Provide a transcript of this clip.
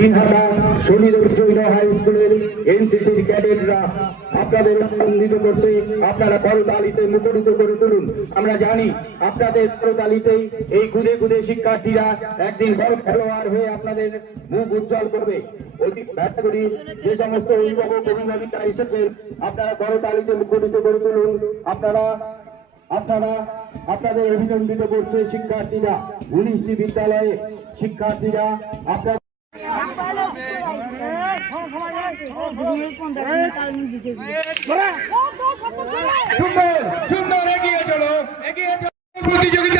দিনহাটা শহীদ high স্কুলের এনসিসির ক্যাডেটরা আপনাদের আনন্দিত করছে। আপনারা করতালিতে মুখরিত করে তুলুন। আমরা জানি আপনাদের করতালিতেই এই খুদে খুদে শিক্ষার্থীরা একদিন বড় খেলোয়াড় হয়ে আপনাদের মুখ উজ্জ্বল করবে। ব্যর্থ করি যে সমস্ত অভিভাবক অভিভাবিকা এসেছেন আপনারা করতালিতে মুখরিত করে তুলুন। আপনাদের অভিনন্দিত করছে শিক্ষার্থীরা। 19টি বিদ্যালয়ে শিক্ষার্থীরা আপনার সুন্দর সুন্দর এগিয়ে চলো প্রতিযোগিতা।